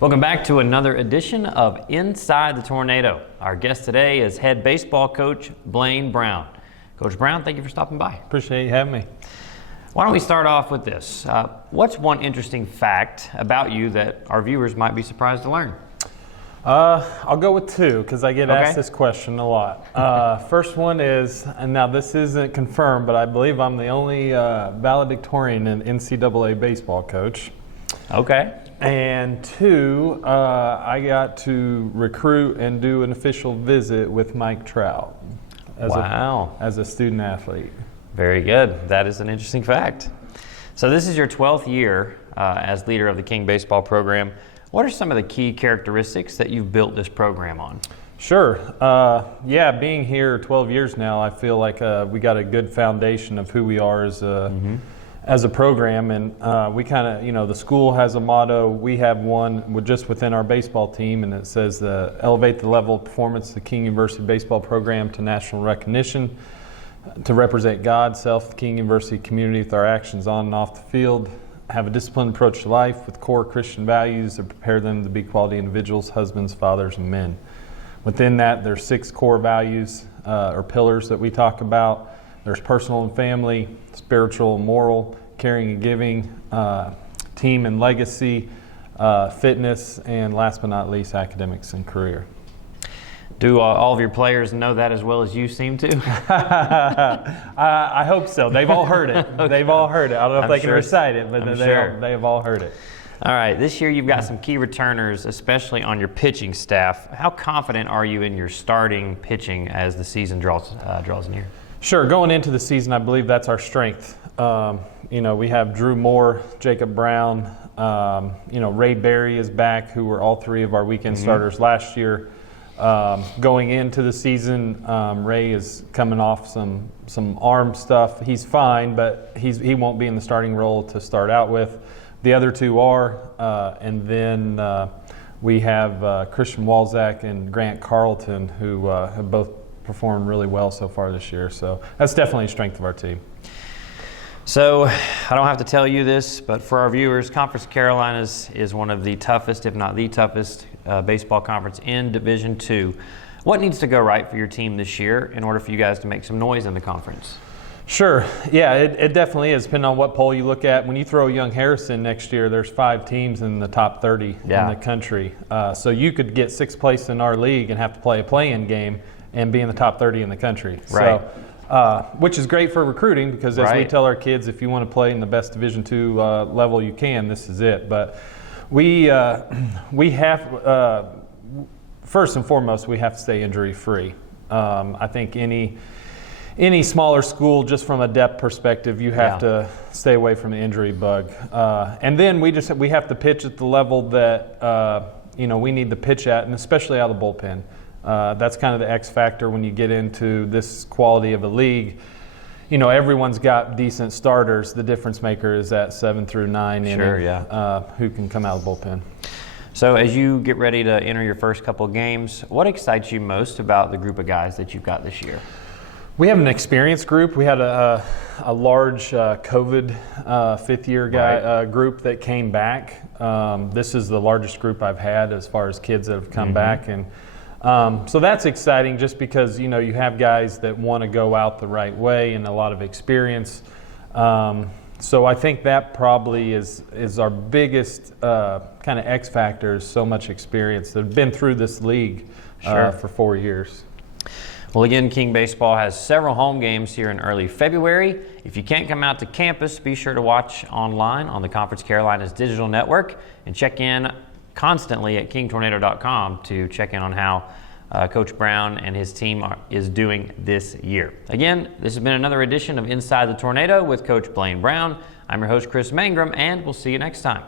Welcome back to another edition of Inside the Tornado. Our guest today is head baseball coach Blaine Brown. Coach Brown, thank you for stopping by. Appreciate you having me. Why don't we start off with this? What's one interesting fact about you that our viewers might be surprised to learn? I'll go with two because I get asked this question a lot. First one is, and now this isn't confirmed, but I believe I'm the only valedictorian and NCAA baseball coach. Okay. And two, I got to recruit and do an official visit with Mike Trout as a student athlete. Very good. That is an interesting fact. So this is your 12th year as leader of the King baseball program. What are some of the key characteristics that you've built this program on? Sure. Being here 12 years now, I feel like we got a good foundation of who we are as a program. And we kind of, the school has a motto. We have one just within our baseball team, and it says, elevate the level of performance of the King University baseball program to national recognition, to represent God, self, the King University community with our actions on and off the field, have a disciplined approach to life with core Christian values that prepare them to be quality individuals, husbands, fathers, and men. Within that, there's 6 core values or pillars that we talk about. There's personal and family, spiritual and moral, caring and giving, team and legacy, fitness, and last but not least, academics and career. Do all of your players know that as well as you seem to? I hope so. They've all heard it. Okay. They've all heard it. I don't know if they can recite it, but they have all heard it. All right. This year you've got some key returners, especially on your pitching staff. How confident are you in your starting pitching as the season draws near? Sure. Going into the season, I believe that's our strength. We have Drew Moore, Jacob Brown, Ray Berry is back, who were all 3 of our weekend starters last year. Going into the season, Ray is coming off some arm stuff. He's fine, but he won't be in the starting role to start out with. The other 2 are, and then we have Christian Walzak and Grant Carlton, who have both performed really well so far this year. So that's definitely a strength of our team. So I don't have to tell you this, but for our viewers, Conference Carolinas is one of the toughest, if not the toughest, baseball conference in Division II. What needs to go right for your team this year in order for you guys to make some noise in the conference? Sure. Yeah, it definitely is, depending on what poll you look at. When you throw Young Harrison next year, there's 5 teams in the top 30 in the country. So you could get 6th place in our league and have to play a play-in game and be in the top 30 in the country. Right. So, which is great for recruiting because as we tell our kids, if you want to play in the best Division II level you can, this is it. But we have, first and foremost, we have to stay injury-free. I think any smaller school, just from a depth perspective, you have to stay away from the injury bug. And then we have to pitch at the level that we need to pitch at, and especially out of the bullpen. That's kind of the X factor when you get into this quality of a league. Everyone's got decent starters. The difference maker is that 7 through 9 who can come out of the bullpen. So as you get ready to enter your first couple of games, what excites you most about the group of guys that you've got this year? We have an experienced group. We had a large COVID fifth-year group that came back. This is the largest group I've had as far as kids that have come back. And so that's exciting just because, you have guys that want to go out the right way and a lot of experience. So I think that probably is our biggest kind of X factor is so much experience. They've been through this league for 4 years. Well, again, King Baseball has several home games here in early February. If you can't come out to campus, be sure to watch online on the Conference Carolinas digital network and check in constantly at kingtornado.com to check in on how Coach Brown and his team is doing this year. Again, this has been another edition of Inside the Tornado with Coach Blaine Brown. I'm your host, Chris Mangrum, and we'll see you next time.